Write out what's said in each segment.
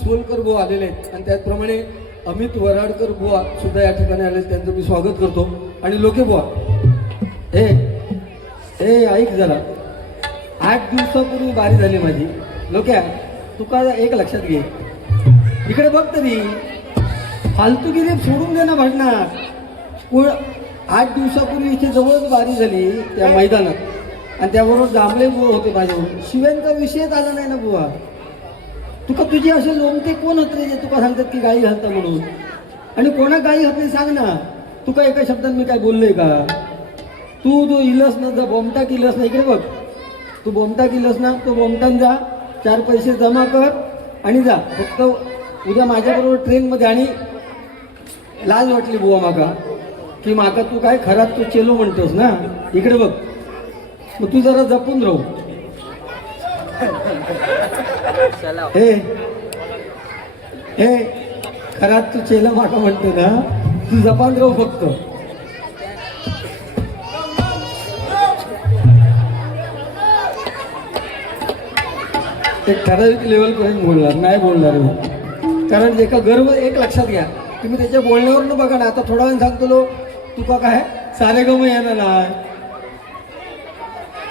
सोलकर बुवा आलेले आहेत आणि त्याचप्रमाणे अमित वराडकर बुवा सुद्धा या ठिकाणी आले, त्यांचं मी स्वागत करतो. आणि लोके बुवा ए ऐक जरा, 8 दिवसापूर्वी बारी झाली माझी. लोक्या तू का एक लक्षात घे, इकडे बघ तरी, फालतूगिरी सोडून दे ना भांडणार. 8 दिवसापूर्वी इथे जवळच बारी झाली त्या मैदानात आणि त्याबरोबर जांभळे बुवा होते माझ्यावर. शिव्यांचा विषयच आला नाही ना बुवा. तुका तुझी असे लोमते कोण होत रे जे तुका सांगतात की गाई घालता म्हणून, आणि कोणा गाई घातली सांग ना. तुका एका शब्दात मी काय बोललोय का? तू जो इलस ना, जर बोमटा किलस ना, इकडे बघ, तू बोमटा किलस ना, तो बोमटान जा, 4 पैसे जमा कर आणि जा. फक्त उद्या माझ्याबरोबर ट्रेनमध्ये. आणि लाज वाटली बुवा माका की माका तू काय खरात तू चेलो म्हणतोस ना. इकडे बघ, मग तू जरा जपून राहू. हे खरात तू चेला माका म्हणतो ना, तू जपान राहू फक्त. एक ठराविक लेवलपर्यंत बोलणार, नाही बोलणार मी. कारण एका गर्व एक लक्षात घ्या, तुम्ही त्याच्या बोलण्यावरून बघा ना. आता थोडा वेळ सांगतो तुका काय सारे गम येणार नाही.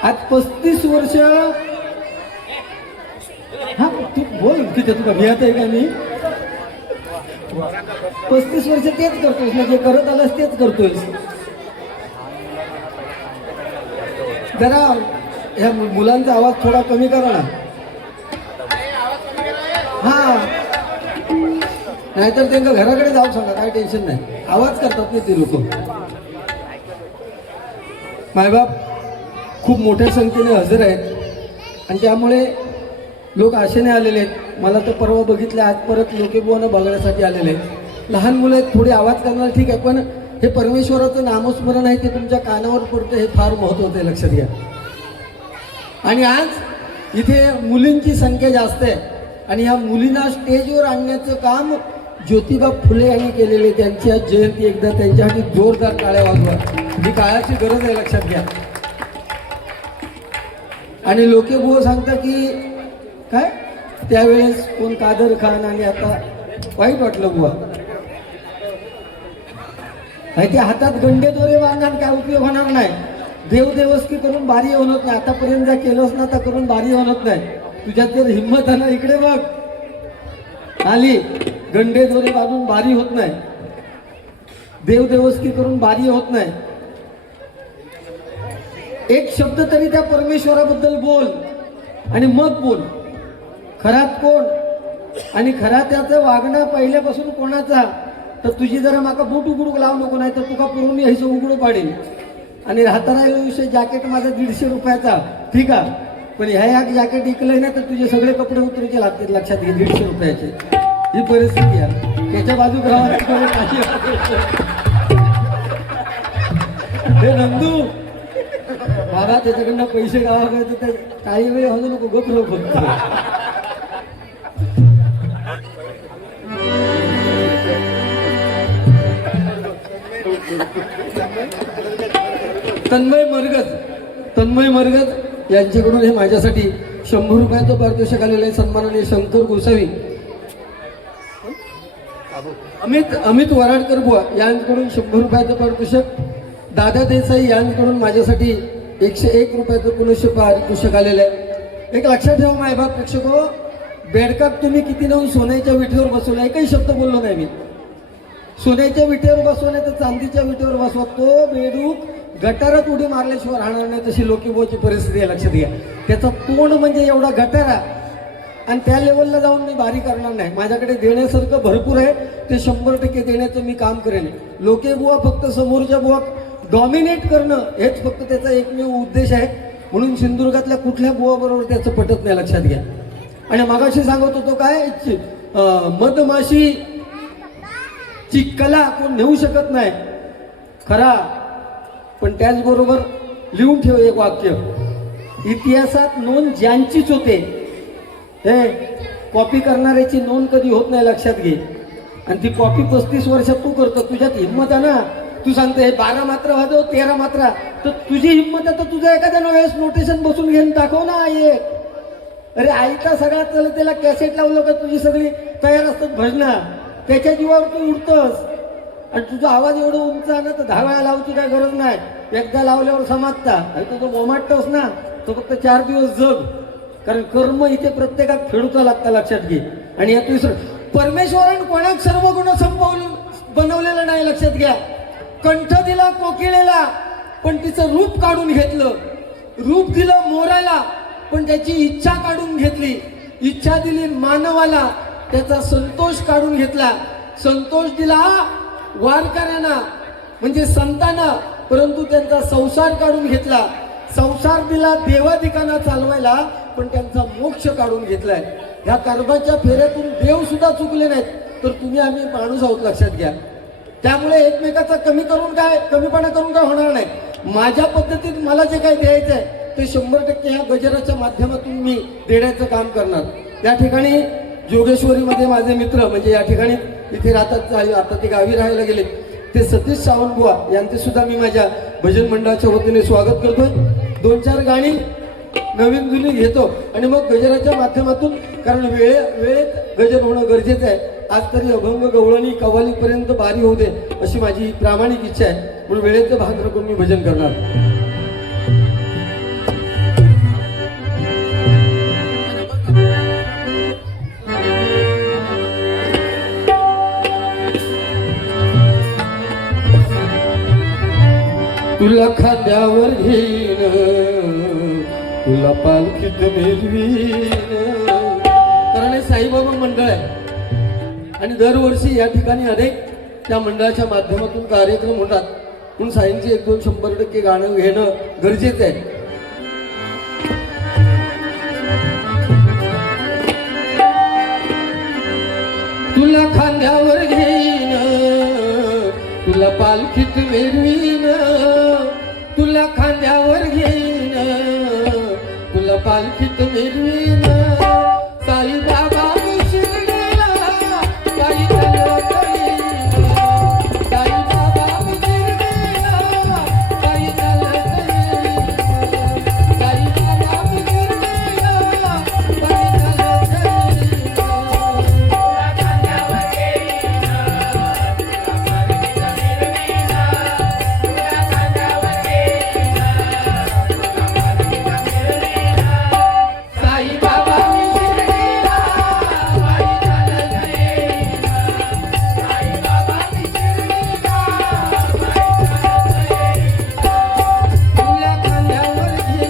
आज 35 वर्ष, हा तू बोल तिथे, तुका भियात आहे का मी? 35 वर्ष तेच करतोयस ना, जे करत आलास तेच करतोयस. जरा ह्या मुलांचा आवाज थोडा कमी करा ना. हा, नाहीतर त्यांना घराकडे जाऊ सांगा, काय टेन्शन नाही. आवाज करतात नाही ते लोक. मायबाप खूप मोठ्या संख्येने हजर आहेत आणि त्यामुळे लोक आशेने आलेले आहेत. मला तर परवा बघितलं, आज परत लोकेबुवांना बघण्यासाठी आलेले आहेत. लहान मुलं आहेत, थोडी आवाज करणार ठीक आहे, पण हे परमेश्वराचं नामस्मरण आहे ते तुमच्या कानावर पडतं, हे फार महत्त्वाचं आहे, लक्षात घ्या. आणि आज इथे मुलींची संख्या जास्त आहे आणि ह्या मुलींना स्टेजवर आणण्याचं काम ज्योतिबा फुले यांनी केलेले. त्यांची आज जयंती, एकदा त्यांच्यासाठी जोरदार टाळ्या वाजवा. ही काळाची गरज आहे, लक्षात घ्या. आणि लोकेबुवा सांगता की काय त्यावेळेस कोण कादर खान, आणि आता वाईट वाटलं बुवा. ते हातात गंडे दोरे बांधणार, काय उपयोग होणार नाही. देवदेवस्की करून बारी होत नाही. आतापर्यंत ज्या केलंच ना तर करून बारी होत नाही. तुझ्यात जर हिंमत आहे ना, इकडे बघ, आली गंडे दोरे बांधून बारी होत नाही. देवदेवस्की करून बारी होत नाही. एक शब्द तरी त्या परमेश्वराबद्दल बोल आणि मग बोल. खरात कोण आणि खरा त्याचं वागणं पहिल्यापासून कोणाचा. तर तुझी जरा माका बूट उघडूक लावू नको, नाही तर तुका पुरवून यायचं उघडू पाडेल. आणि राहता विषय जॅकेट माझा 150 रुपयाचा, ठीक आहे, पण ह्या एक जॅकेट विकलंय ना तर तुझे सगळे कपडे उतरायचे लागतील, लक्षात घे. 150 रुपयाचे ही परिस्थिती आहे. त्याच्या बाजू ग्रामाची हे नंदू बाबा, त्याच्याकडनं पैसे गावाकडे तर काही वेळ होऊ नको, गप राहू फक्त. तन्मय मरगज यांच्याकडून हे माझ्यासाठी 100 रुपयाचं पारितोषिक आलेलं आहे. सन्माननीय शंकर गोसावी, अमित वराडकर बुवा यांच्याकडून 100 रुपयाचं पारितोषिक. दादा देसाई यांच्याकडून माझ्यासाठी 101 रुपयाचं पुनश्च पारितोषिक आलेलं आहे. एक लक्षात ठेवा मायबाप प्रेक्षको, बेडकात तुम्ही किती नेऊन सोन्याच्या विटेवर बसवलं, एकही शब्द बोललो नाही मी. सोन्याच्या विटेवर बसवा नाही तर चांदीच्या विटेवर बसवा, तो बेडूक गटारात उडी मारल्याशिवाय राहणार नाही. तशी लोकीबुवाची परिस्थिती आहे, लक्षात घ्या. त्याचा तोंड म्हणजे एवढा गटारा, आणि त्या लेवलला जाऊन मी बारी करणार नाही. माझ्याकडे देण्यासारखं भरपूर आहे, ते 100% देण्याचं मी काम करेन. लोकेबुवा फक्त समोरच्या बुवा डॉमिनेट करणं हेच फक्त त्याचा एकमेव उद्देश आहे. म्हणून सिंधुदुर्गातल्या कुठल्या बुवाबरोबर त्याचं पटत नाही, लक्षात घ्या. आणि मगाशी सांगत होतो काय, मधमाशी ची कला कोण नेऊ शकत नाही खरा, पण त्याचबरोबर लिहून ठेव एक वाक्य, इतिहासात नोंद ज्यांचीच होते, हे कॉपी करणाऱ्याची नोंद कधी होत नाही, लक्षात घे. आणि ती कॉपी 35 वर्षात तू करतो. तुझ्यात हिंमत आहे ना. तू सांगते हे 12 मात्रा वाजव 13 मात्रा, तर तुझी हिंमत आहे तर तुझं एखाद्या वेळेस नोटेशन बसून घेऊन दाखव ना एक. अरे आईचा सगळा चल त्याला कॅसेट लावलं का तुझी सगळी तयार असतात भजना, त्याच्या जीवावर तू उडतोस. आणि तुझा आवाज एवढं उंच आहे ना तर 10 वेळा लावची काय गरज नाही. एकदा लावल्यावर समाजता आणि तो मोमाटतोस ना तो फक्त 4 दिवस जग. कारण कर्म इथे प्रत्येकात फेडूचा लागता, लक्षात घे. आणि यात विसर परमेश्वरानं कोणाक सर्व गुण संपवून बनवलेलं नाही, लक्षात घ्या. कंठ दिला कोकिळेला पण तिचं रूप काढून घेतलं. रूप दिलं मोराला पण त्याची इच्छा काढून घेतली. इच्छा दिली मानवाला, त्याचा संतोष काढून घेतला. संतोष दिला वारकऱ्यांना म्हणजे संतांना, परंतु त्यांचा संसार काढून घेतला. संसार दिला देवाधिकांना चालवायला पण त्यांचा मोक्ष काढून घेतलाय. ह्या कर्माच्या फेऱ्यातून देव सुद्धा चुकले नाहीत, तर तुम्ही आम्ही माणूस आहोत, लक्षात घ्या. त्यामुळे एकमेकाचा कमीपणा करून काय होणार नाही. माझ्या पद्धतीत मला जे काही द्यायचं आहे ते 100% ह्या गजराच्या माध्यमातून मी देण्याचं काम करणार. या ठिकाणी जोगेश्वरीमध्ये माझे मित्र म्हणजे या ठिकाणी इथे राहतात, आता ते गावी राहायला गेले, ते सतीश सावंतबुवा यांचे सुद्धा मी माझ्या भजन मंडळाच्या वतीने स्वागत करतोय. 2-4 गाणी नवीन जुनी घेतो आणि मग गजराच्या माध्यमातून, कारण वेळेत गजर होणं गरजेचं आहे. आज तरी अभंग गवळणी कव्वालीपर्यंत बारी होऊ दे अशी माझी प्रामाणिक इच्छा आहे. म्हणून वेळेचं भान राखून मी भजन करणार. तुला खांद्यावर घेईन, तुला पालखीत मेलवीन. कारण हे साईबाबा मंडळ आहे आणि दरवर्षी या ठिकाणी अनेक त्या मंडळाच्या माध्यमातून कार्यक्रम होतात. म्हणून साईंचे 1-2 100% गाणं घेणं गरजेचं आहे. तुला खांद्यावर घेईन, तुला पालखीत मेरवीन. तुला खांद्यावर घेईन, तुला पालखीत मेरवीन. साई बाबा शिर्डीला साई चालत येईन. साई बाबा शिर्डीला साई चालत येईन. साई बाबा शिर्डीला साई चालत येईन. तुला खांद्यावर घेईन,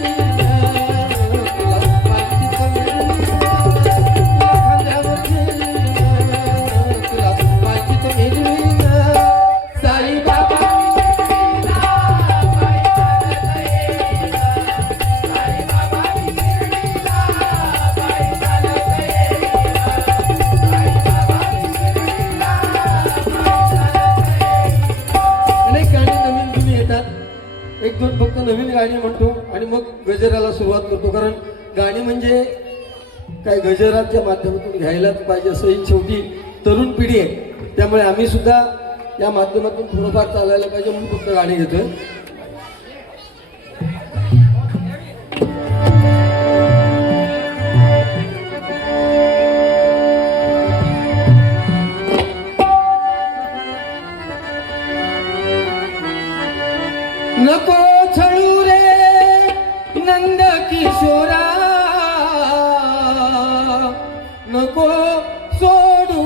फक्त नवीन गाणी म्हणतो आणि मग गजराला सुरुवात करतो. कारण गाणी म्हणजे काय गजराच्या माध्यमातून घ्यायलाच पाहिजे असं ही शेवटी तरुण पिढी आहे. त्यामुळे आम्ही सुद्धा या माध्यमातून थोडंफार चालायला पाहिजे म्हणून फक्त गाणी घेतोय. नको छळू रे नंद किशोरा, नको सोडू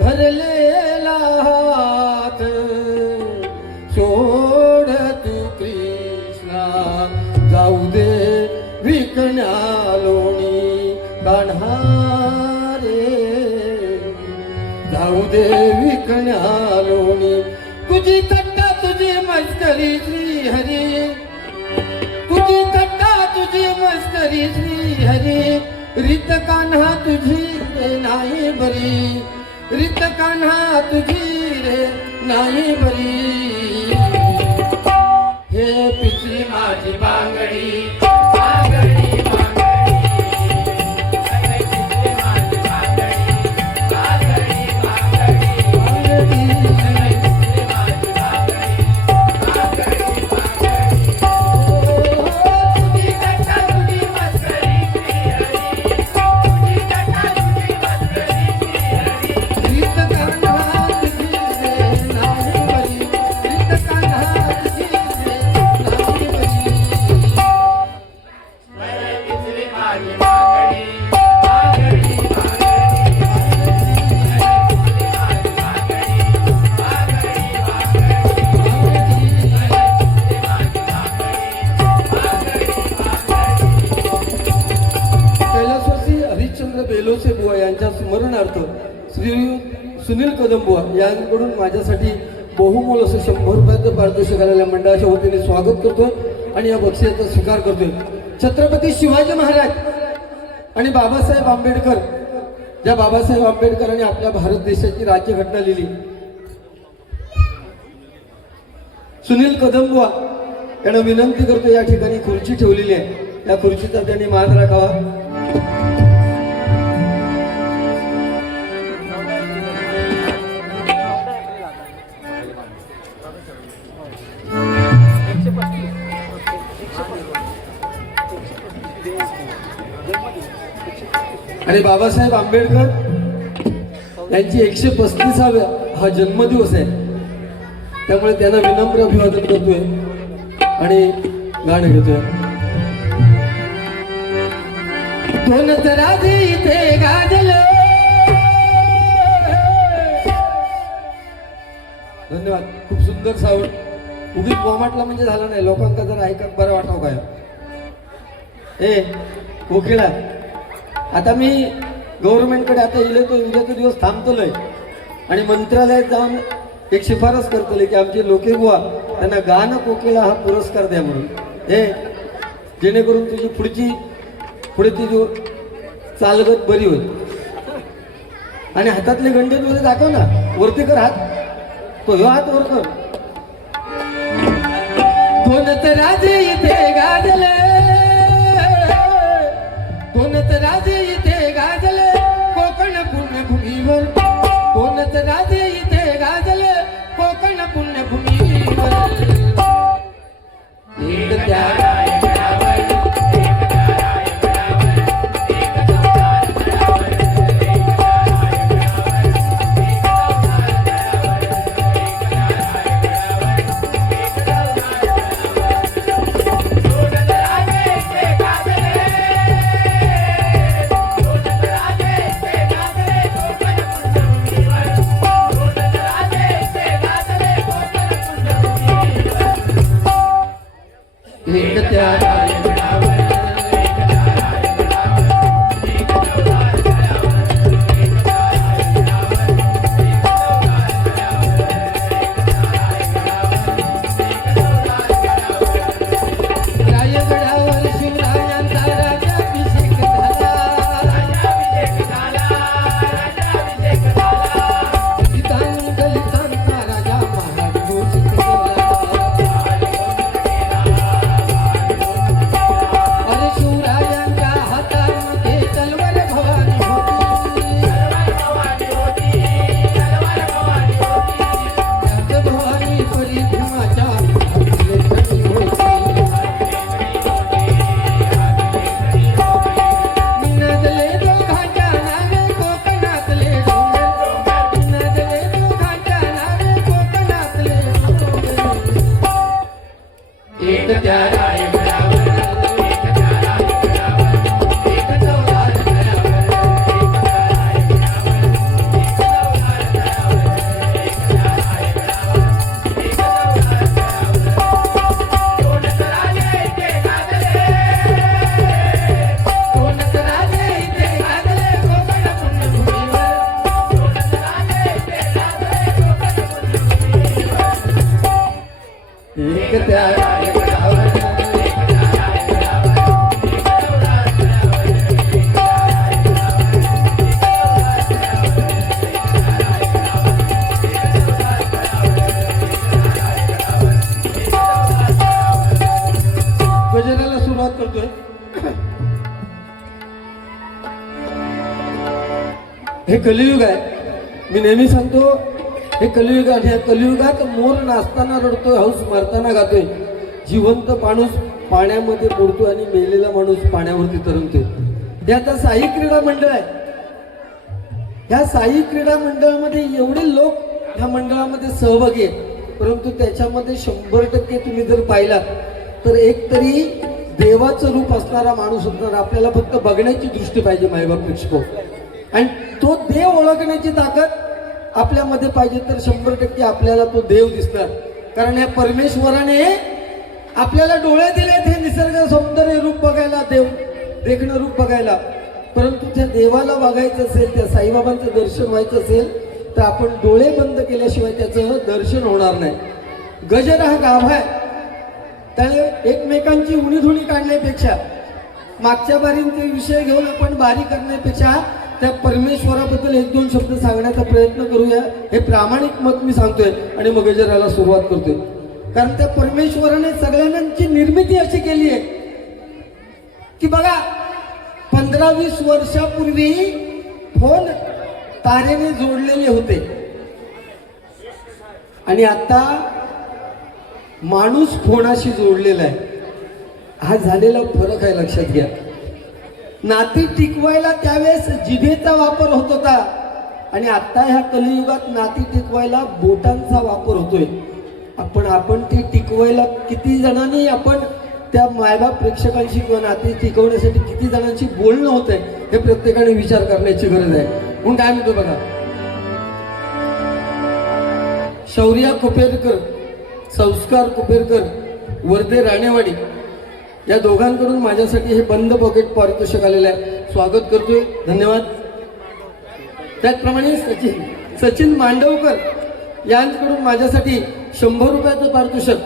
धरलेला हात. सोड तू कृष्णा जाऊ दे विकण्या लोणी कान्हा रे. जाऊ दे विकण्या लोणी. तुझी थट्टा तुझी मस्करी श्री हरी. तुझी थट्टा तुझी मस्करी श्री हरी. रीत कान्हा तुझी रे नाही बरी. रीत कान्हा तुझी रे नाही बरी. हे पिचली माझी बांगडी बांगडी बांगडी. पिचली माझी बांगडी बांगडी. कदमबुवा यांकडून माझ्यासाठी बहुमोल असं 100 रुपयाचं पारितोषिक आलेल्या मंडळाच्या वतीने स्वागत करतोय आणि या बक्षिसाचा स्वीकार करतोय. छत्रपती शिवाजी महाराज आणि बाबासाहेब आंबेडकर, ज्या बाबासाहेब आंबेडकरांनी आपल्या भारत देशाची राज्यघटना लिहिली, सुनील कदमबुवा यांना विनंती करतो, या ठिकाणी खुर्ची ठेवलेली आहे, त्या खुर्चीचा त्यांनी मान राखावा. आणि बाबासाहेब आंबेडकर यांची 135वा हा जन्मदिवस आहे, त्यामुळे त्यांना विनम्र अभिवादन करतोय आणि गाणं घेतोय. दोनच राजे इथे गाजलं. धन्यवाद. खूप सुंदर सावड. उगीच बोमाटला म्हणजे झाला नाही, लोकांका जर ऐकत बरं वाटावं काय. ए कोकिळा, आता मी गव्हर्नमेंटकडे आता इले तो उद्याचा दिवस थांबतोय आणि मंत्रालयात जाऊन एक शिफारस करतोय की आमचे लोके बुवा त्यांना गाणं कोकिळा हा पुरस्कार द्या म्हणून. हे जेणेकरून तुझी पुढे ती जो चालगत बरी होईल. आणि हातातले गंडे तुझे दाखव ना, वरती कर हात, तो ह्यो हात वर कर. दोनच राजे इथे गाजले, दोनच राजे इथे गाजले कोकण पुण्यभूमीवर. दोनच राजे इथे गाजले कोकण पुण्यभूमीवर. एक त्या गजराला सुरुवात करतोय. हे कलियुग आहे, मी नेहमी सांगतो हे कलियुग आहे. या कलियुगात मोर नाचताना रडतोय, हौस मारताना गातोय, जिवंत माणूस पाण्यामध्ये बुडतोय आणि मेलेला माणूस पाण्यावरती तरंगतोय. हे आता साई क्रीडा मंडळ आहे. ह्या साई क्रीडा मंडळामध्ये एवढे लोक ह्या मंडळामध्ये सहभागी आहेत, परंतु त्याच्यामध्ये 100% तुम्ही जर पाहिलात तर एक तरी देवाचं रूप असणारा माणूस असणार. आपल्याला फक्त बघण्याची दृष्टी पाहिजे मायबाप प्रेक्षको, आणि तो देव ओळखण्याची ताकद आपल्यामध्ये पाहिजे, तर 100% आपल्याला तो देव दिसणार. कारण या परमेश्वराने आपल्याला डोळे दिलेत हे निसर्ग सौंदर्य रूप बघायला, देव देखणं रूप बघायला. परंतु त्या देवाला बघायचं असेल, त्या साईबाबांचं दर्शन व्हायचं असेल तर आपण डोळे बंद केल्याशिवाय त्याचं दर्शन होणार नाही. गजर हा गाभा आहे, त्याने एकमेकांची उणीधुणी काढण्यापेक्षा, मागच्या बारींचे विषय घेऊन आपण बारी करण्यापेक्षा त्या परमेश्वराबद्दल एक दोन शब्द सांगण्याचा प्रयत्न करूया. हे प्रामाणिक मत मी सांगतोय आणि मग गजराला सुरुवात करतोय. कारण त्या परमेश्वराने सगळ्यांची निर्मिती अशी केली आहे की बघा, 15-20 वर्षापूर्वी फोन तारेने जोडलेले होते आणि आता माणूस फोनाशी जोडलेला आहे. हा झालेला फरक आहे, लक्षात घ्या. नाती टिकवायला त्यावेळेस जिभेचा वापर होत होता आणि आता ह्या कलियुगात नाती टिकवायला बोटांचा वापर होतोय. आपण ती टिकवायला किती जणांनी, आपण त्या मायबाप प्रेक्षकांशी किंवा नाती टिकवण्यासाठी किती जणांशी बोलणं होत आहे, हे प्रत्येकाने विचार करण्याची गरज आहे. म्हणून काय म्हणतो बघा, शौर्या कुपेरकर, संस्कार कुपेरकर, वर्धे राणेवाडी या दोघांकडून माझ्यासाठी हे बंद पॉकेट पारितोषिक आलेलं आहे. स्वागत करतोय, धन्यवाद. त्याचप्रमाणे सचिन मांडवकर यांच्याकडून माझ्यासाठी 100 रुपयाचं पारितोषिक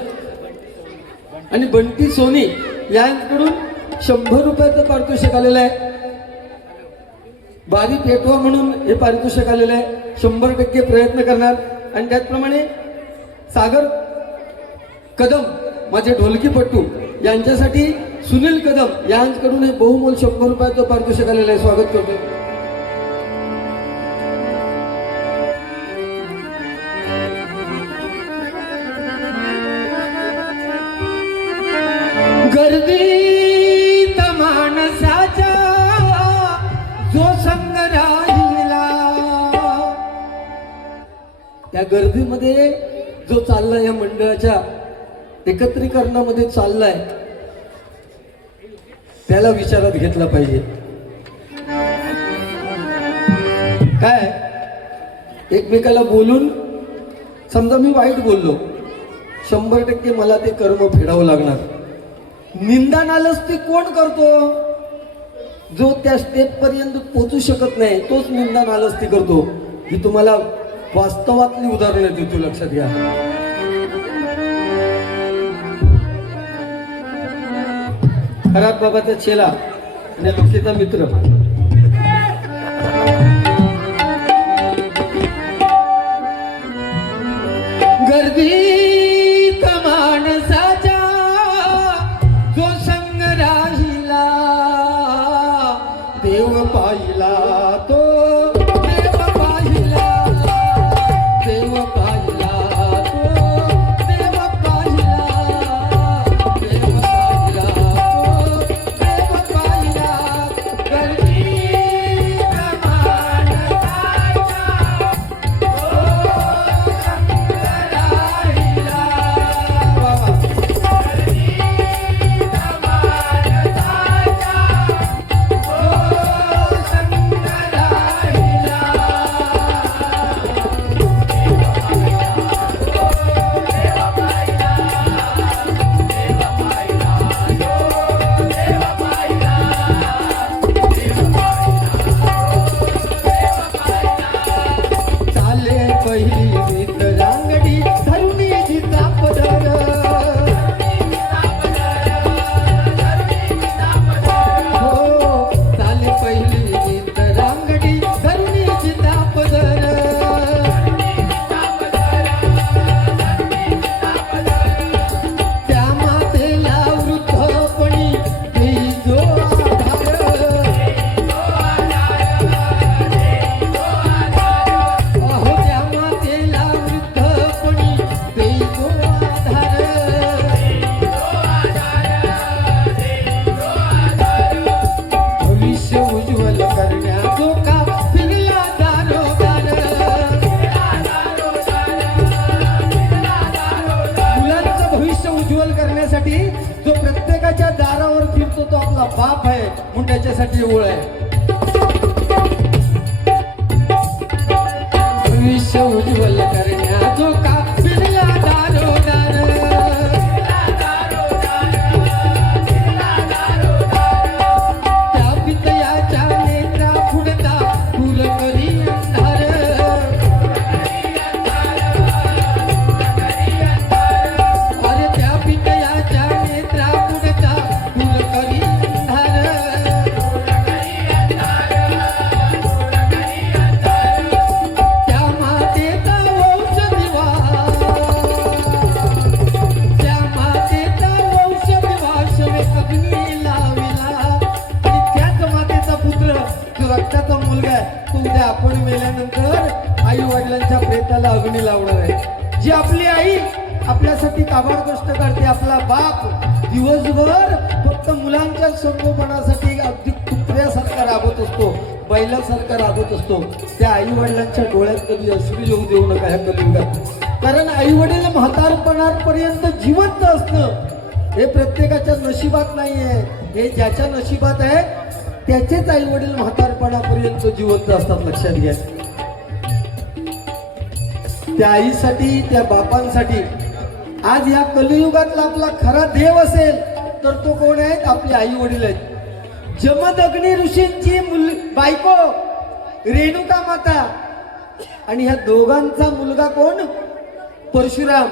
आणि बंटी सोनी यांच्याकडून 100 रुपयाचं पारितोषिक आलेलं आहे. बारी पेटवा म्हणून हे पारितोषिक आलेलं आहे. 100% प्रयत्न करणार. आणि त्याचप्रमाणे सागर कदम, माझे ढोलकीपट्टू, यांच्यासाठी सुनील कदम यांच्याकडून हे बहुमोल 100 रुपयाचं पारितोषिक आलेलं आहे. स्वागत करतो. गर्दीत माणसाच्या जो संग राहिला, त्या गर्दीमध्ये जो चाललाय, या मंडळाच्या एकत्रीकरणामध्ये चाललाय, त्याला विचारात घेतला पाहिजे. काय एकमेकाला बोलून, समजा मी वाईट बोललो, 100% मला ते कर्म फेडावं लागणार. निंदा नालस्ती कोण करतो? जो त्या स्टेप पर्यंत पोहोचू शकत नाही तोच निंदा नालस्ती करतो. ही तुम्हाला वास्तवातली उदाहरणं देतो, लक्षात घ्या. खराब बाबाचा चेला आणि लक्षेचा मित्र. गर्दीत माणसाच्या जो संग राहिला, देव पाहिला तो, देव पाहिला, देव पाहिला तो, देव पाहिला, देव पाहिला तो, देव पाहिला. गर्दीत माणसाच्या जो संग राहिला, जो प्रत्येकाच्या दारावर फिरतो तो आपला बाप आहे, म्हणून त्याच्यासाठी ओळ आहे. भविष्य उज्ज्वल करण्या जो का फिरला दारोदार, त्या पितयाच्या नेत्रा फुडता फुल करी अंधार. लावणी लावणार आहे. जी आपली आई आपल्यासाठी काबाड कष्ट करते, आपला बाप दिवसभर फक्त मुलांच्या संगोपनासाठी अगदी कुत्र्यासारखा राबत असतो, बैलासारखा राबत असतो. त्या आई वडिलांच्या डोळ्यात कधी अश्रू येऊ देऊ नका ह्या कलियुगात. कारण आई वडील म्हातारपणापर्यंत जिवंत असणं हे प्रत्येकाच्या नशिबात नाहीये. हे ज्याच्या नशिबात आहे त्याचेच आई वडील म्हातारपणापर्यंत जिवंत असतात, लक्षात घ्या. त्या आईसाठी, त्या बापांसाठी आज या कलियुगातला आपला खरा देव असेल तर तो कोण आहे? आपले आई वडील आहेत. जमदग्नी ऋषींची बायको रेणुका माता आणि ह्या दोघांचा मुलगा कोण? परशुराम.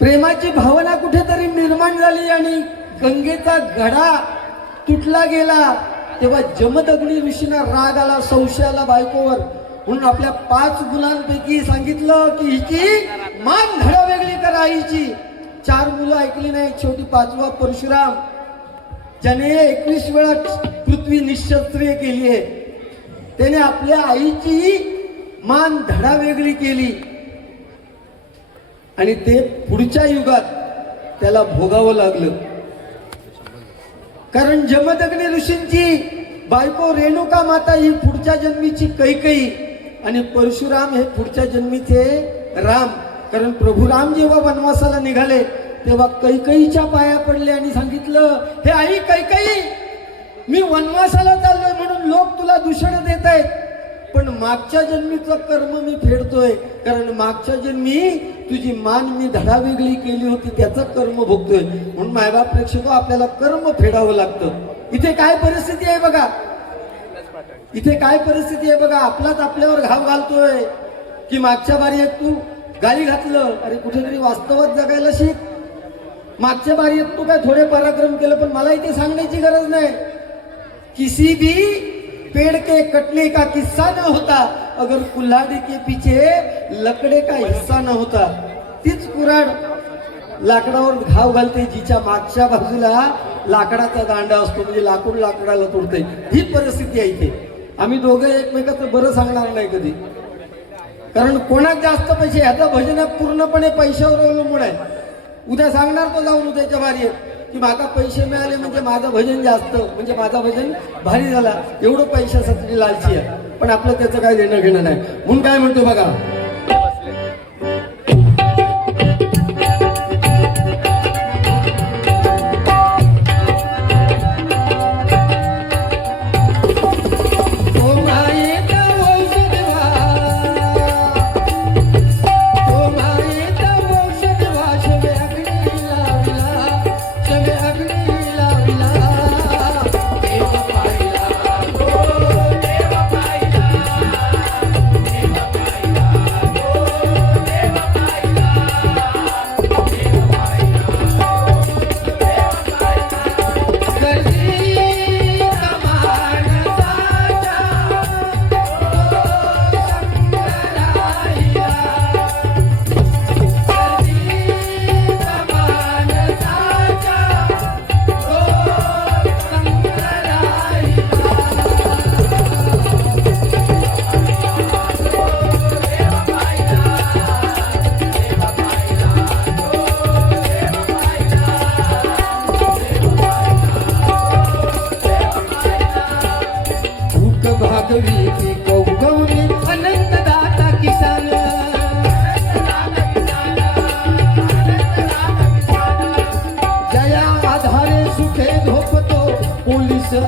प्रेमाची भावना कुठेतरी निर्माण झाली आणि गंगेचा घडा तुटला गेला. तेव्हा जमदग्नी ऋषींना राग आला, संशय आला बायकोवर. म्हणून आपल्या 5 मुलांपैकी सांगितलं की हिची मान धडा वेगळी करा आईची. 4 मुलं ऐकली नाही. शेवटी 5वा परशुराम, ज्याने 21 वेळा पृथ्वी निःशस्त्रीय केली आहे, त्याने आपल्या आईची मान धडा वेगळी केली आणि ते पुढच्या युगात त्याला भोगावं लागलं. कारण जमदग्नी ऋषींची बायको रेणुका माता ही पुढच्या जन्मीची कैकेयी आणि परशुराम हे पुढच्या जन्मीचे राम. कारण प्रभू राम जेव्हा वनवासाला निघाले तेव्हा कैकेयीच्या पाया पडले आणि सांगितलं, हे आई कैकेयी, मी वनवासाला चाललोय म्हणून लोक तुला दूषण देत आहेत, पण मागच्या जन्मीचं कर्म मी फेडतोय. कारण मागच्या जन्मी तुझी मान मी धडा वेगळी केली होती, त्याचं कर्म भोगतोय. म्हणून मायबाप प्रेक्षको, आपल्याला कर्म फेडावं लागतं. इथे काय परिस्थिती आहे बघा, इथे काय परिस्थिती आहे बघा. आपलाच आपल्यावर घाव घालतोय की मागच्या बारीत तू गाली घातलं. अरे कुठेतरी वास्तवात जगायला शिक. मागच्या बारीत तू काय थोडे पराक्रम केलं, पण मला इथे सांगण्याची गरज नाही. किसी भी पेड़ के कटने का किस्सा न होता अगर कुल्हाड़ी के पीछे लकड़े का हिस्सा न होता. तीच कुऱ्हाड लाकडावर घाव घालते जिच्या मागच्या बाजूला लाकडाचा दांडा असतो, म्हणजे लाकूड लाकडाला तोडते. ही परिस्थिती आहे इथे. आम्ही दोघं एकमेकाचं बरं सांगणार नाही कधी, कारण कोणात जास्त पैसे, ह्याचा भजन पूर्णपणे पैशावर अवलंबून आहे. उद्या सांगणार तो जाऊन उद्याच्या बारी की माझा पैसे मिळाले म्हणजे माझं भजन जास्त, म्हणजे माझा भजन भारी झाला. एवढं पैशासाठी लालची आहे, पण आपलं त्याचं काय देणं घेणं नाही. म्हणून काय म्हणतो बघा,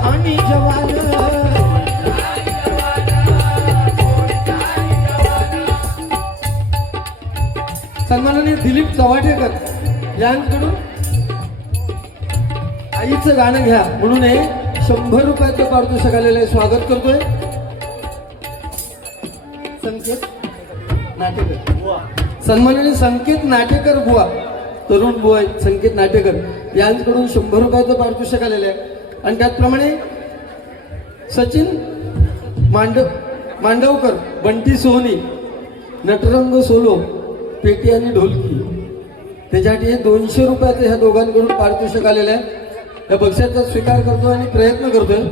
आणि जवान. सन्माननीय दिलीप चव्हाटेकर यांकडून आईचं गाणं घ्या म्हणून 100 रुपयाचं पारितोषिक आलेलं आहे. स्वागत करतोय संकेत नाटेकर. सन्माननीय संकेत नाटेकर बुवा, तरुण बुवा संकेत नाटेकर यांकडून 100 रुपयाचं पारितोषिक आलेलं आहे. आणि त्याचप्रमाणे सचिन मांडवकर, बंटी सोहनी, नटरंग सोलो, पेटी आणि ढोलकी, त्याच्यासाठी 200 रुपयाचं ह्या दोघांकडून पारितोषिक आलेलं आहे. या बक्षिसाचा स्वीकार करतो आणि प्रयत्न करतोय.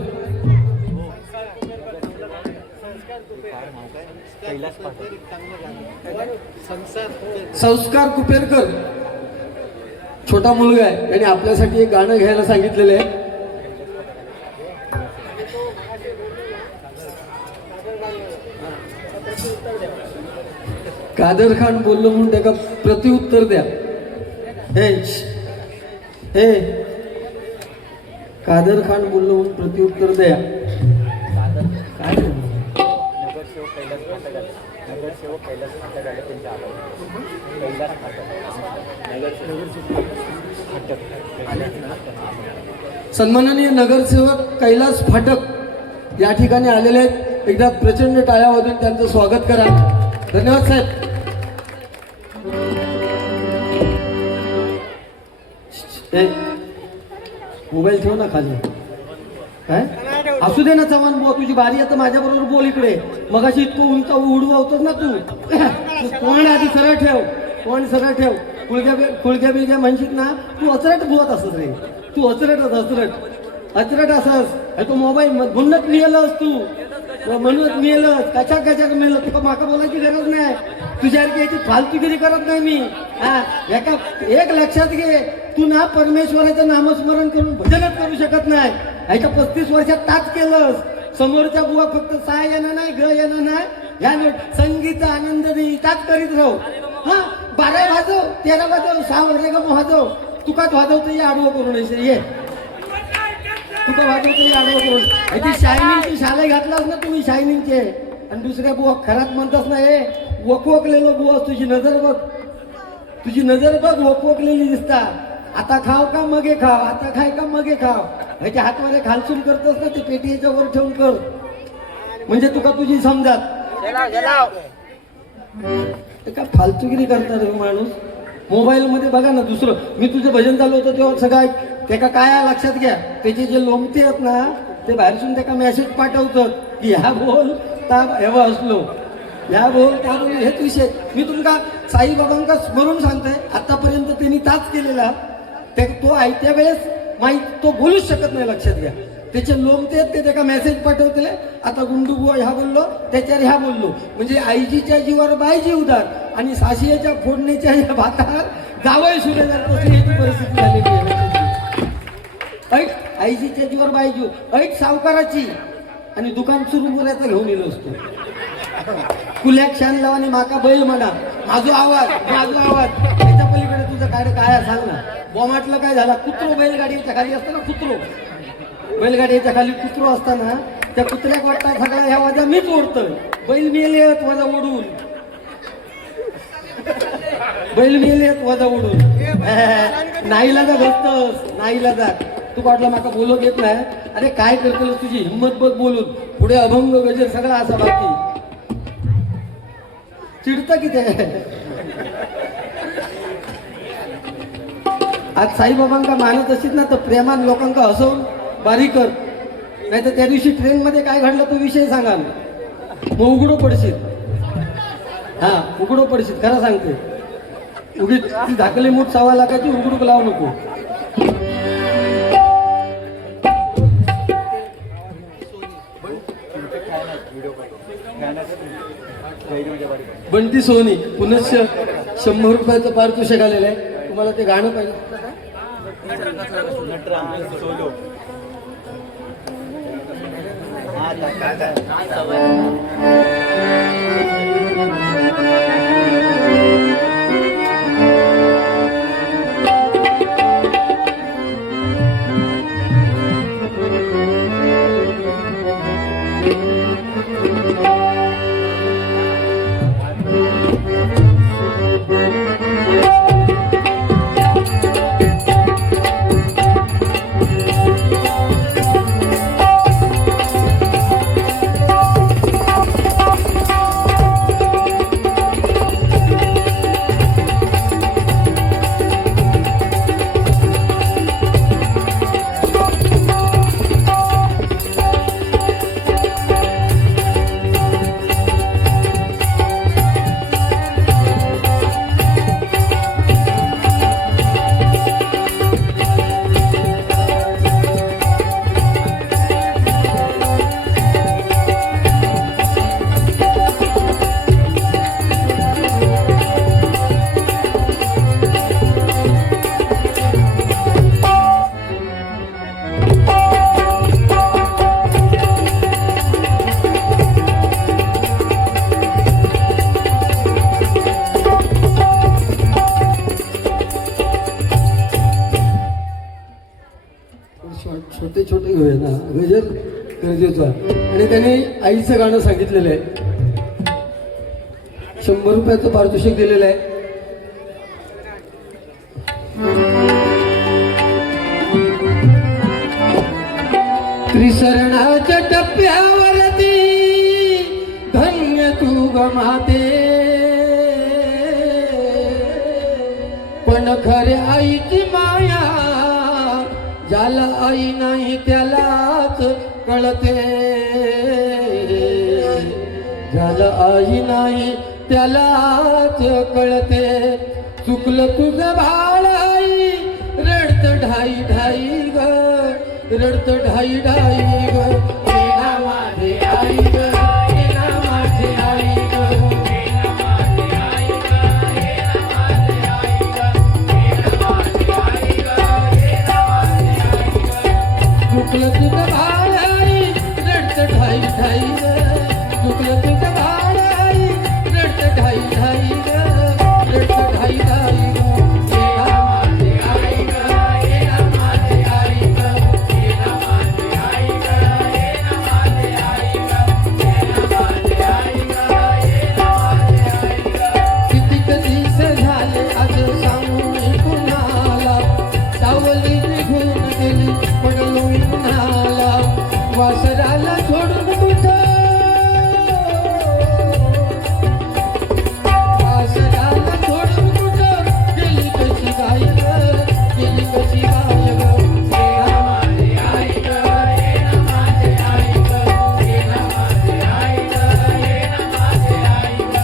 संस्कार कुपेरकर छोटा मुलगा आहे, त्याने आपल्यासाठी एक गाणं घ्यायला सांगितलेलं आहे. कादर खान बोललो म्हणून त्याला प्रतिउत्तर द्या. हे कादर खान बोललो म्हणून प्रतिउत्तर द्या. काय सन्माननीय नगरसेवक कैलास फाटक या ठिकाणी आलेले आहेत. एकदा प्रचंड टाळ्या वाजवून त्यांचं स्वागत करा. धन्यवाद साहेब. मोबाईल ठेव ना खाली. काय असू दे ना चव्हाण बुवा, तुझी बारी आहे तर माझ्या बरोबर बोल इकडे. मगाशी इतकं उंच उडवतोस ना तू. कोण आधी सरळ ठेव, कोण सरळ ठेव. कुळग्या बिळग्या म्हणशील ना तू अचरट बुवत असत रे. तू अचरट असस. तो मोबाईल म्हणूनच मिळालंस तू, म्हणूनच मिळालंस. कशाक मिळलं. तुका माका बोलायची गरज नाही. तुझ्यासारखी याची फालतूगिरी करत नाही मी. हा एक लक्षात घे, तू ना परमेश्वराचं नामस्मरण करून भजनच करू शकत नाही. ह्याच्या 35 वर्षात ताच केलंस. समोरच्या बुवा फक्त सा येणं नाही, ग येणं नाही, ह्या संगीत आनंद नाही, ताच करीत राहू. हा 12 वाजव, 13 वाजव, 6 वर्ग वाजव. तुकाच वाजवतो ये आडवं करून ये. तुका वाजवतो ये आडवं करून. ह्याची शायनिंगची शाले घातलास ना तुम्ही, शायनिंगचे. आणि दुसऱ्या बुवा खरात म्हणतास ना, हे वकवकलेलो बुवा. तुझी नजर बघ वकवकलेली दिसता. आता खाव का मगे खाव, आता खाय का मगे खाव. ह्याच्या हातवारे खालसून करतोस ना, ते पेटी याच्या वर ठेवून कर, म्हणजे तुका तुझी समजात. का फालतूगिरी करतात रे माणूस. मोबाईल मध्ये बघा ना. दुसरं मी तुझं भजन चालू होतं तेव्हा सगळं त्याका काय लक्षात घ्या, त्याचे जे लोमते आहेत ना ते बाहेरसून त्याका मेसेज पाठवतात की ह्या बोल ता हेवा असलो, ह्या बोल त्या बोल. हेच विषय मी तुमका साईबाबांका स्मरून सांगतोय. आतापर्यंत त्यांनी ताच केलेला. तो आयत्या वेळेस माहीत तो बोलूच शकत नाही. लक्षात घ्या. त्याचे लोमते ते त्याका मेसेज पाठवतले. आता गुंडू बुवा ह्या बोललो, त्याच्यावर ह्या बोललो, म्हणजे आईजीच्या जीवावर बाईजी उदार आणि साशियाच्या फोडणीच्या या भातावर जावई सुरेदार. तशी याची परिस्थिती झालेली आहे. ऐक आईजीच्या जीवावर बाईजी, ऐक सावकाराची. आणि दुकान सुरू करायचं घेऊन येलो असतो. कुल्याक शान लावा आणि माका बैल म्हणा. माझा आवाज त्याच्या पलीकडे तुझं काय सांग ना. बॉमाटलं काय झाला. कुत्रो बैलगाडीच्या खाली असतं ना, कुत्रो बैलगाडीच्या खाली कुत्रो असताना त्या कुत्र्याक वाटता सगळा ह्या वाजा मीच ओढतोय. बैल मेलेत वाजा ओढून, नाहीला जा बसतस, नाहीला जा. तू वाटला माका बोलत येत नाही. अरे काय करतोस, तुझी हिंमत बघ बोलून. पुढे अभंग गजर सगळा असा बाकी चिडतं की ते. आज साईबाबांका मानत असतील ना तर प्रेमान लोकांका हसवून बारीक कर. नाही तर त्या दिवशी ट्रेन मध्ये काय घडलं तो विषय सांगाल, मग उघडो पडशील. हा उघडो पडशील, खरं सांगते. उगीच ती झाकली मूठ 1.25 लाखाची उघडूक लावू नको. बंटी सोनी पुनश्च 100 रुपयाचं पारितोषिक आलेलं आहे. तुम्हाला ते गाणं पाहिजे. गरजेचं आहे. आणि त्याने आईचं गाणं सांगितलेलं आहे. 100 रुपयाचं पारितोषिक दिलेलं आहे. त्रिशरणाच्या टप्प्यावरती धन्य तू गमाते, पण खऱ्या आईची माया ज्याला आई नाही त्यालाच कळते, ज्याला आई नाही त्यालाच कळते. चुकलं तुझं बाळ आई रडत ढाई ढाई ग, रडत ढाई ढाई ग. गेला माझे आई ग, गेला माझे आई ग. चुकलं तुझं बाळ आई रडत ढाई ढाई ग, चुकलं तुझं बाळ आई रडत ढाई ढाई ग, रडत ढाई ढाई ग. गेला माझे आई ग, गेला माझे आई ग, गेला माझे आई ग, गेला माझे आई ग, गेला माझे आई ग, गेला माझे आई ग. कितीक दिवस झाले आज सांगू मी कुणाला, सावली निघून गेली पडलो मी कुणाला. वासराला सोडून कुठं, वासराला सोडून कुठं गेली कशी गाय ग, गेली कशी गाय ग. गेला माझे आई ग, गेला माझे आई ग, गेला माझे आई ग, गेला माझे आई ग,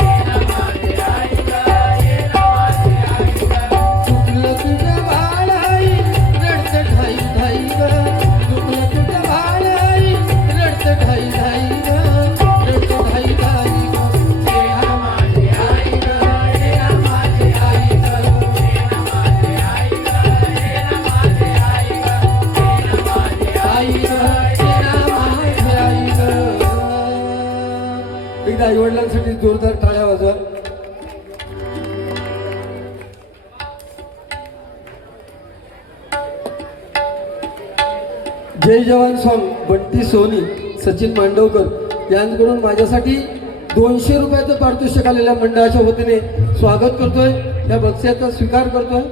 गेला माझे आई ग, गेला माझे आई ग. चुकलं तुझं बाळ आई रडत ढाई ढाई ग, चुकलं तुझं बाळ आई रडत ढाई ढाई ग, रडत ढाई ढाई ग. गेला माझे आई ग, गेला माझे आई ग, गेला माझे आई ग, गेला माझे आई ग, गेला माझे आई ग, गेला माझे आई ग. एकदा आईवडिलांसाठी जोरदार टाळ्या वाजवा. जय जवान सॉन्ग बंटी सोनी सचिन मांडवकर यांच्याकडून माझ्यासाठी 200 रुपयाचं पारितोषिक आलेल्या मंडळाच्या वतीने स्वागत करतोय, त्या बक्षिसाचा स्वीकार करतोय.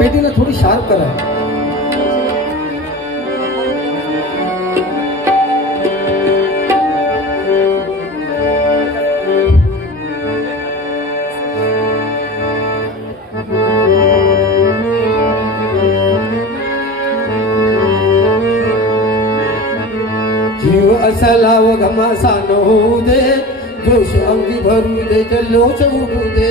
पेटीला थोडी शार्प करा. जीव असा लाव घमासा न होऊ दे, जोश अंगी भरू दे, जल्लोष उडू दे.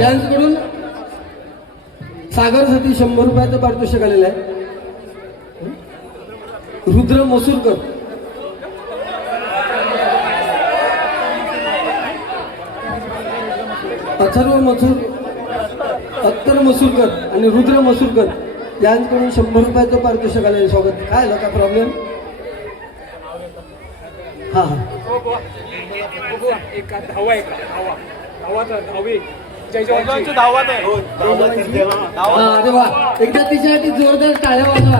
यांच्याकडून सागरसाठी 100 रुपयाचं पारितोषिक आलेलं आहे. रुद्र मसूरकर, अत्तर मसूरकर आणि रुद्र मसूरकर यांच्याकडून 100 रुपयाचं पारितोषिक आलेलं. स्वागत. काय आलं का प्रॉब्लेम? हा हा अरे वा, एकदा तिच्यासाठी जोरदार टाळ्या वाजवा.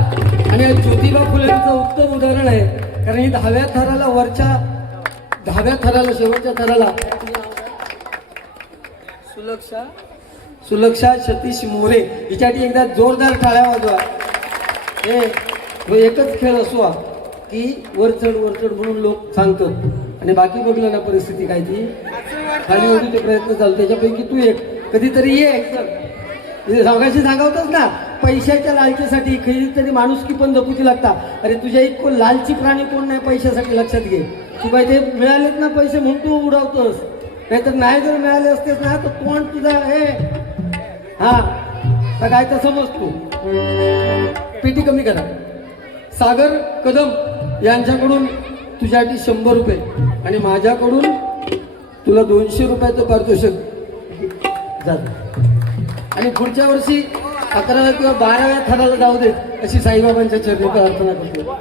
आणि ज्योतिबा फुलेंचं उत्तम उदाहरण आहे, कारण ही 10व्या थराला, वरच्या 10व्या थराला, शेवटच्या थराला सुलक्षा सतीश मोरे हिच्यासाठी एकदा जोरदार टाळ्या वाजवा. हे एकच खेळ असो की वर चढ म्हणून लोक सांगतात आणि बाकी बघलं ना परिस्थिती काय ती खाली ओढीचे प्रयत्न चालू. त्याच्यापैकी तू एक कधीतरी ये. सावकाशी सांगावतच ना, पैशाच्या लालचीसाठी कधीतरी माणुसकी पण जपूची लागता. अरे तुझ्या इतकं लालची प्राणी कोण नाही पैशासाठी, लक्षात घे. तू काय ते मिळालेत ना पैसे म्हणून तू उडवतोस, नाहीतर नाही जर मिळाले असतेस ना तर तोंड तुझा हा तर काय तर समज तू. पेटी कमी करा. सागर कदम यांच्याकडून तुझ्यासाठी 100 रुपये आणि माझ्याकडून तुला 200 रुपयाचं पारितोषिक जात. आणि पुढच्या वर्षी 11व्या किंवा 12व्या थराला जाऊ देत अशी साईबाबांच्या चरणी प्रार्थना करतो.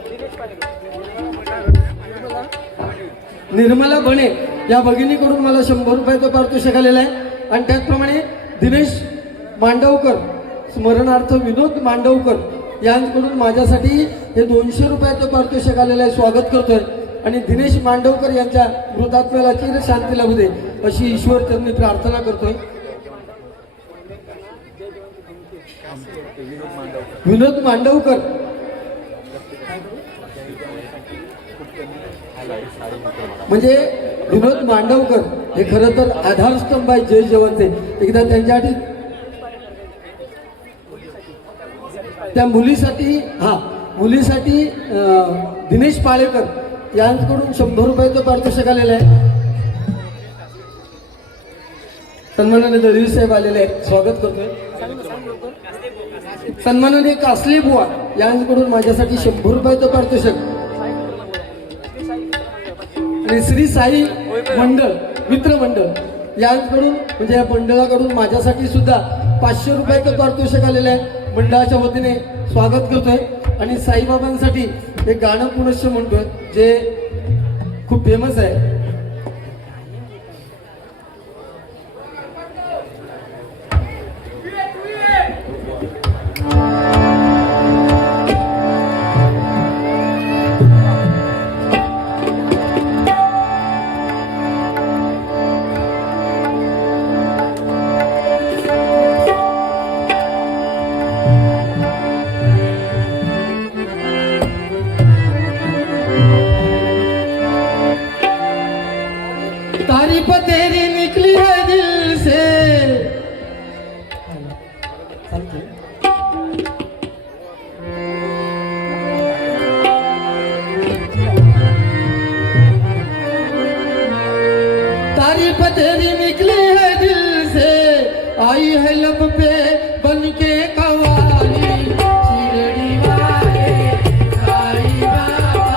निर्मला बणे या भगिनीकडून मला 100 रुपयाचं पारितोषिक आलेलं आहे. आणि त्याचप्रमाणे दिनेश मांडवकर स्मरणार्थ विनोद मांडवकर यांकडून माझ्यासाठी हे 200 रुपयाचं पारितोषिक आलेलं आहे. स्वागत करतोय. आणि दिनेश मांडवकर यांच्या मृतात्म्याला चिर शांती लाभू दे अशी ईश्वर चरणी प्रार्थना करतोय. विनोद मांडवकर म्हणजे विनोद मांडवकर हे खरं तर आधारस्तंभ आहे जय जवानचे. एकदा त्यांच्यासाठी त्या मुलीसाठी दिनेश पाळेकर यांच्याकडून 100 रुपयाचं पारितोषिक आलेलं आहे. सन्मानाने दळवी साहेब आलेले आहेत. स्वागत करतोय. सन्मानाने कासले बुवा यांच्याकडून माझ्यासाठी 100 रुपयाचं पारितोषिक. आणि श्री साई मंडळ मित्र मंडळ यांच्याकडून म्हणजे या मंडळाकडून माझ्यासाठी सुद्धा 500 रुपयाचं पारितोषिक आलेलं आहे. मंडळाच्या वतीने स्वागत करतोय. आणि साईबाबांसाठी एक गाणं पुनश्च म्हणतोय जे खूप फेमस आहे. तारीफ तेरी निकली है दिल से. तारीफ तेरी निकली है दिल से, आई है लब पे बन के कवाली. शिरडी वाले साईं बाबा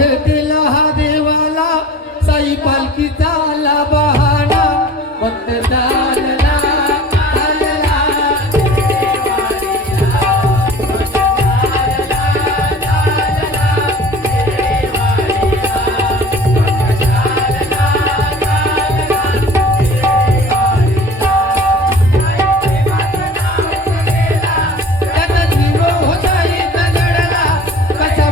भेटेला हा देवाला साई पालखीचा आला बहाणा भक्त चालला चालला त्याचा जीव होता इथं जडला कसा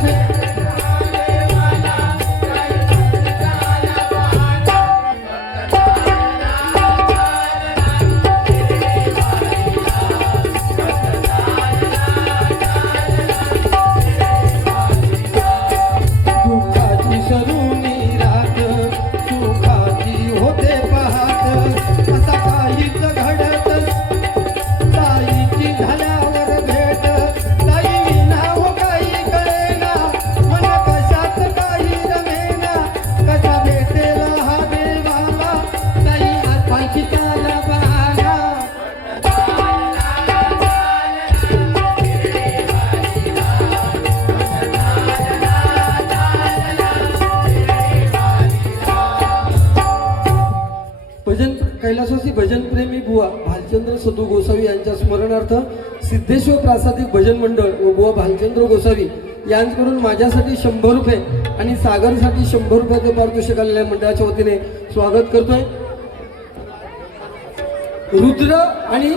दुःखाची सरुणी रात सुखाची होते पाहत असा काहीच घडत ताईची झाल्यावर भेट ताई नाव काही कळेना मन कशात काही रमेना कसा भेटेला हा देवाला ताई आज पालखीचा आला बहाणा भजन कैलासवासी भजन प्रेमी बुवा भालचंद्र सदू गोसावी यांच्या स्मरणार्थ सिद्धेश्वर प्रासादिक भजन मंडळ व बुवा भालचंद्र गोसावी यांच्याकडून माझ्यासाठी 100 रुपये आणि सागरसाठी 100 रुपयाचे पारितोषिक आलेल्या मंडळाच्या वतीने स्वागत करतोय. रुद्र आणि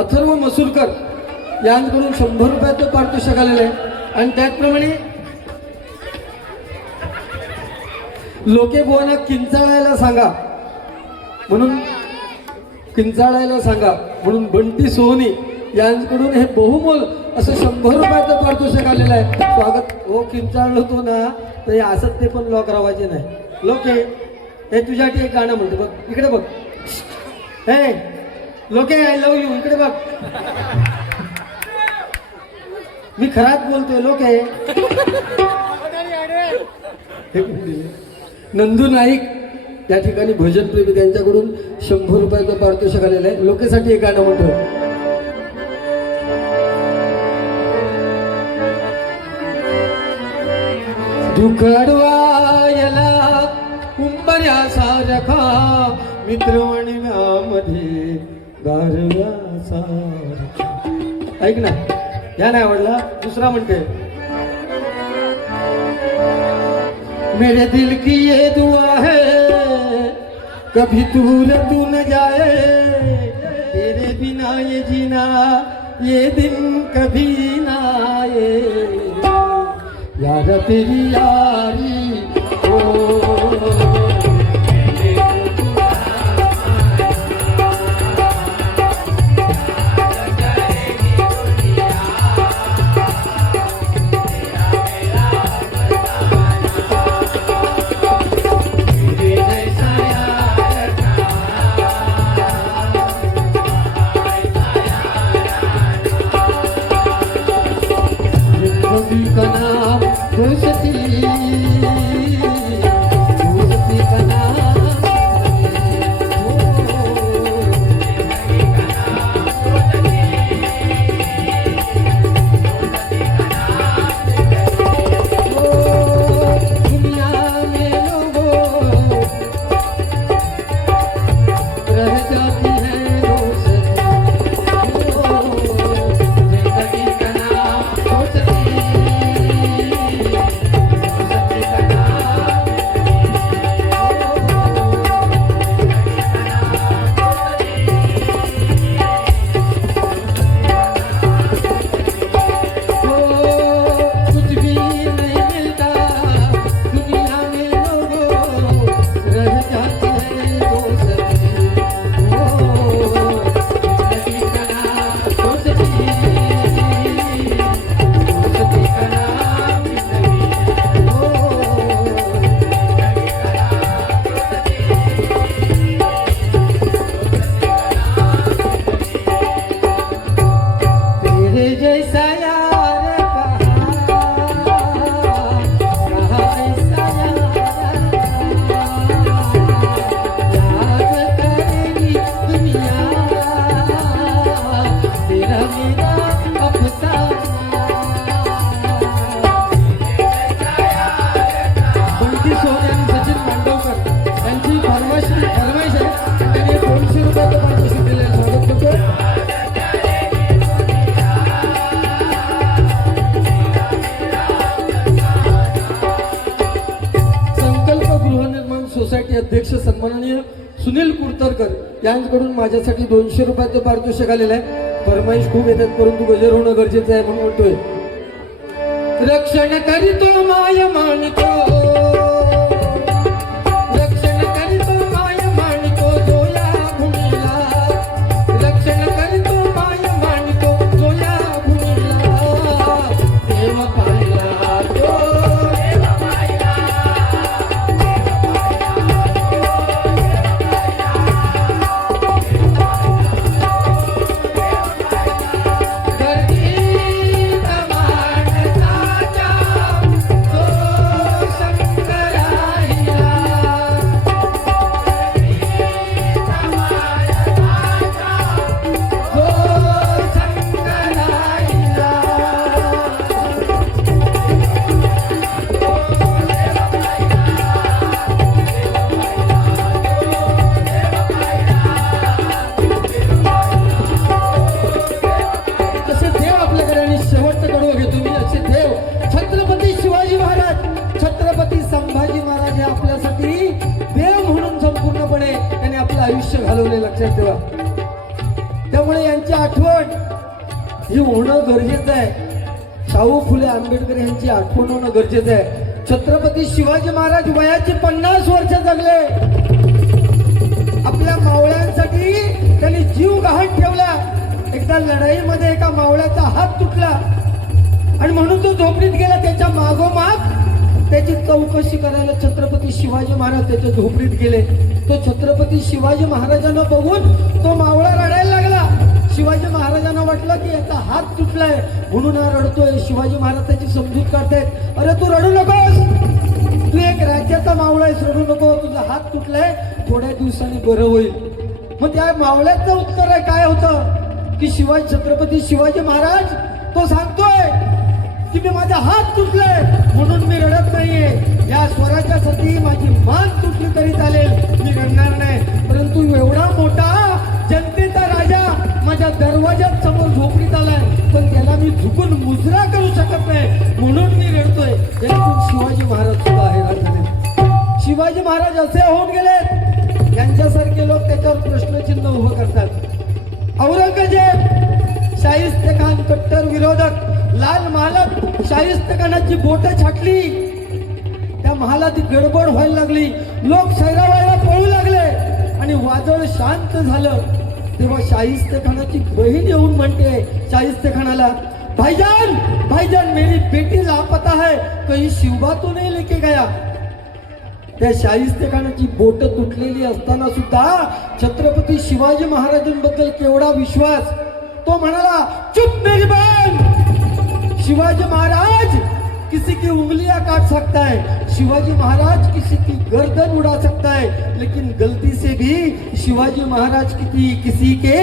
अथर्व मसूरकर यांच्याकडून 100 रुपयाचं पारितोषिक आलेलं आहे आणि त्याचप्रमाणे लोके बुवांना किंचाळायला सांगा म्हणून बंटी सोहनी यांच्याकडून हे बहुमोल असं 100 रुपयाचं पारितोषिक आलेलं आहे. स्वागत हो. किंचाळलो तो ना तर हे असत ते पण लोक रावायचे नाही. लोके हे तुझ्यासाठी एक गाणं म्हणतो बघ इकडे बघ. हे लोके आय लव्ह यू इकडे बघ. मी खरात बोलतोय लोके. नंदू नाईक या ठिकाणी भजन प्रेमी त्यांच्याकडून 100 रुपयाचं पारितोषिक आलेलं आहे. लोकेसाठी एक गाणं म्हणतो. दुखडवायला उंबऱ्या सारखा मित्रवणीमध्ये गारव्या सारखा. ऐक ना या नाही आवडला दुसरा म्हणते. मेरे दिल की ये दुआ है कभी दूर तू न जाए तेरे बिना ये जीना ये दिन कभी ना आए यार तेरी यारी ओ का नाम खुशती सोसायटी अध्यक्ष सन्माननीय सुनील कुर्तरकर यांच्याकडून माझ्यासाठी 200 रुपयाचं पारितोषिक आलेलं आहे. फरमाईश खूप येतात परंतु गजर होणं गरजेचं आहे म्हणून म्हणतोय. रक्षण करीतो माय मानितो, रक्षण करीतो माय मानितो जोया भूमीला, रक्षण करीतो माय मानितो जोया भूमीला. देव पाहिला तो देव पाहिला, आयुष्य घालवले लक्षात ठेवा. त्यामुळे यांची आठवण ही होणं गरजेचं आहे. शाहू फुले आंबेडकर यांची आठवण होणं गरजेचं आहे. छत्रपती शिवाजी महाराज वयाची 50 वर्ष जगले. आपल्या मावळ्यांसाठी त्यांनी जीव गहाण ठेवला. एकदा लढाईमध्ये एका मावळ्याचा हात तुटला आणि म्हणून तो झोपडीत गेला. त्याच्या मागोमाग त्याची चौकशी करायला छत्रपती शिवाजी महाराज त्याच्या झोपडीत गेले. तो छत्रपती शिवाजी महाराजांना बघून तो मावळा रडायला लागला. शिवाजी महाराजांना वाटलं की याचा हात तुटलाय म्हणून हा रडतोय. शिवाजी महाराज त्याची समजूत काढतायत. अरे तू रडू नकोस, तू एक राज्याचा मावळा आहेस, रडू नको, तुझा हात तुटलाय, थोड्या दिवसांनी बरं होईल. मग त्या मावळ्याचं उत्तर आहे काय होतं की छत्रपती शिवाजी महाराज तो सांगतोय की मी माझा हात तुटलाय म्हणून मी रडत नाहीये. या स्वराज्यासाठी माझी मान तुटली तरी चालेल, मी रडणार नाही. परंतु एवढा मोठा जनतेचा राजा माझ्या दरवाजात समोर झोपडीत आलाय पण त्याला मी झुकून मुजरा करू शकत नाही म्हणून मी रडतोय. यातून शिवाजी महाराज सुद्धा हैराण झाले. शिवाजी महाराज असे होऊन गेले, यांच्यासारखे लोक त्याच्यावर प्रश्नचिन्ह उभं करतात. औरंगजेब शाहिस्ते खान कट्टर विरोधक, लाल महालात शाहिस्ते खानाची बोट छाटली. त्या महालात गडबड व्हायला लागली. लोक शहराबाहेर पळू लागले आणि वादळ शांत झालं. तेव्हा शाहिस्ते खानाची बहीण येऊन म्हणते शाहिस्ते खानाला, भाईजान भाईजान मेरी बेटी लापता है, कहीं शिवबा तो नहीं लेके गया. त्या शाहिस्ते खानाची बोट तुटलेली असताना सुद्धा छत्रपती शिवाजी महाराजांबद्दल केवढा विश्वास. तो म्हणाला, चुप मेरी बहन, शिवाजी महाराज किसी की उंगलियां काट सकता है, शिवाजी महाराज किसी की गर्दन उड़ा सकता है, लेकिन गलती से भी शिवाजी महाराज किसी के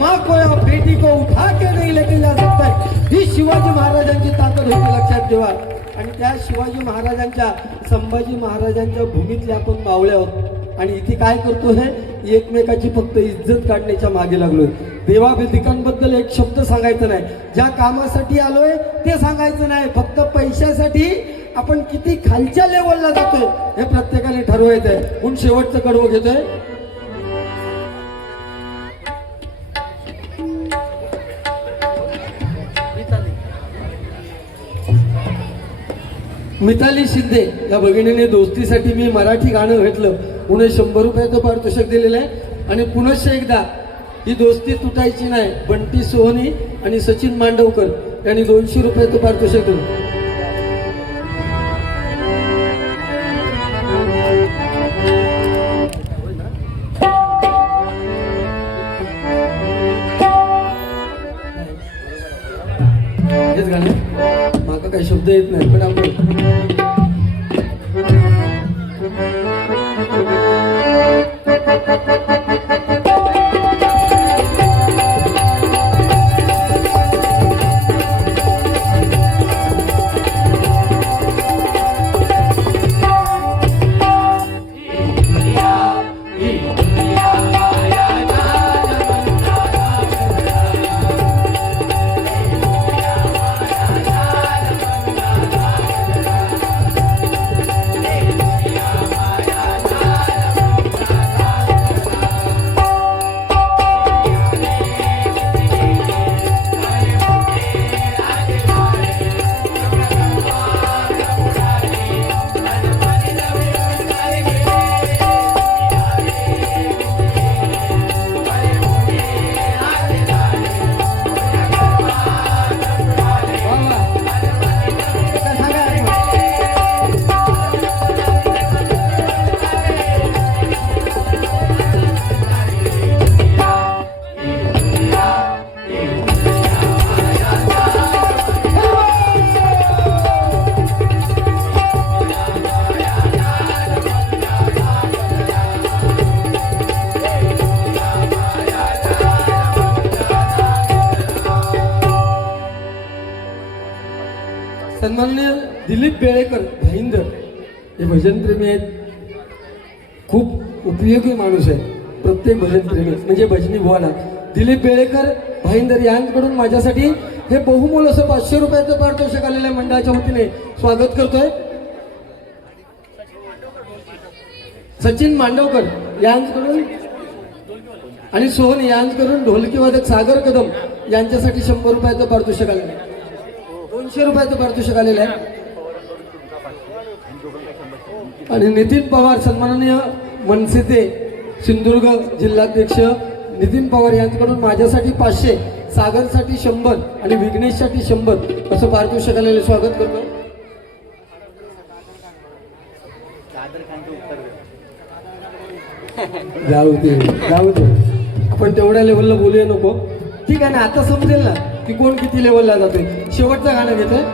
माँ को या बेटी को उठा के नहीं लेके जा सकता है. ही शिवाजी महाराजांची ताकद होती लक्षात ठेवा. आणि त्या शिवाजी महाराजांच्या संभाजी महाराजांच्या भूमीतले आपण मावळे आहोत आणि इथे काय करतो है एकमेकाची फक्त इज्जत काढण्याच्या मागे लागलोय. देवाभिधिकांबद्दल एक शब्द सांगायचं नाही. ज्या कामासाठी आलोय ते सांगायचं नाही. फक्त पैशासाठी आपण किती खालच्या लेवलला जातोय हे प्रत्येकाने ठरवायचं आहे. म्हणून शेवटचं कडवं घेतोय. मिताली शिंदे या भगिनीने दोस्तीसाठी मी मराठी गाणं घेतलं पुणे 100 रुपयाचं पारितोषिक दिलेलं आहे. आणि पुनश्च एकदा ही दोस्ती तुटायची नाही. बंटी सोहनी आणि सचिन मांडवकर यांनी 200 रुपयाचं पारितोषिक दिलं. हेच गाणं माका काही शब्द येत नाही पण आपण दिलीप बेळेकर भाईंदर हे भजनप्रेमी आहेत, खूप उपयोगी माणूस आहे. प्रत्येक भजनप्रेमी म्हणजे भजनी बुवाला दिलीप बेळेकर भाईंदर यांकडून माझ्यासाठी हे बहुमोल असं 500 रुपयाचं पारितोषिक आलेल्या मंडळाच्या वतीने स्वागत करतोय. सचिन मांडवकर यांकडून आणि सोहन यांकडून ढोलकी वादक सागर कदम यांच्यासाठी 100 रुपयाचं पारितोषिक आलेलं आहे. 200 रुपयाचं पारितोषिक आलेलं आहे. आणि नितीन पवार सन्माननीय मनसेचे सिंधुदुर्ग जिल्हाध्यक्ष नितीन पवार यांच्याकडून माझ्यासाठी 500, सागरसाठी 100 आणि विघ्नेशसाठी 100 असं पारितोषिक आलेलं स्वागत करतो. जाऊ दे आपण तेवढ्या लेवलला बोलूया नको. ठीक आहे ना, आता समजेल ना की कोण किती लेवलला जातोय. शेवटचं गाणं घेतोय.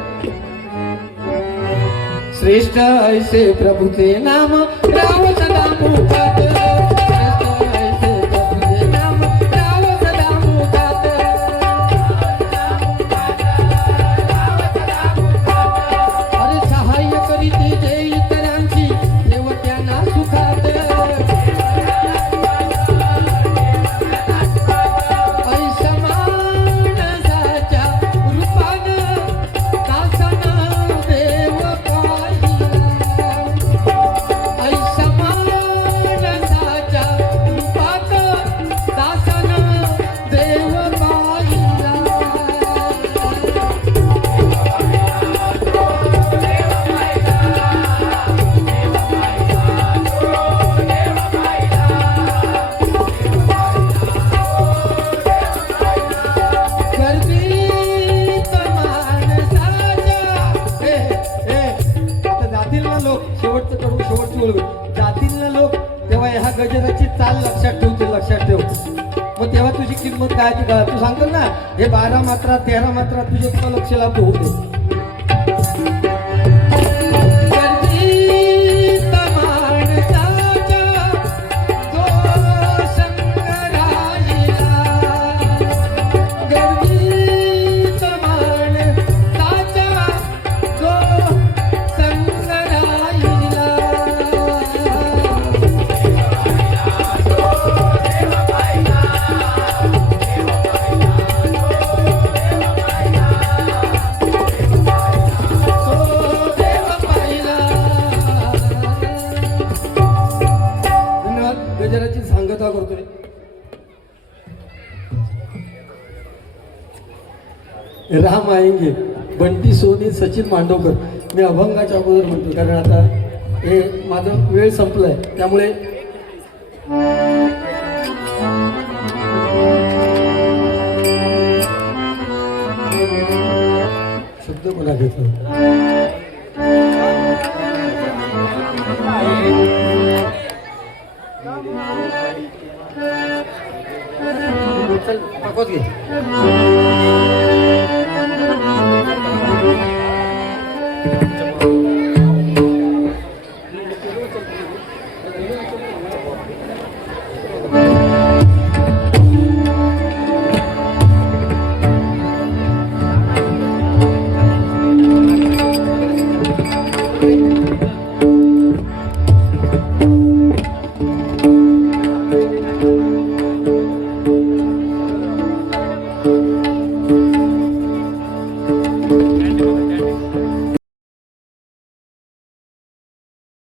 श्रेष्ठ ऐसे प्रभुचे नाम राव सदा मुखात, श्रेष्ठ ऐसे प्रभुचे नाम राव सदा मुखात. अरे सहाय्य करीते जे इतरांची देव त्यांना सुखात. जातील ना लोक तेव्हा ह्या गजराची चाल लक्षात ठेव. मग तेव्हा तुझी किंमत काय तू सांगतो ना, हे 12 मात्रा 13 मात्रा तुझे लक्ष लाभ होते. गजराची सांगता करतोय. राम आएंगे, बंटी सोनी, सचिन मांडवकर. मी अभंगाच्या अगोदर म्हणतो कारण आता हे माझं वेळ संपलाय त्यामुळे शब्द मला घेतला. चल टाकत घे.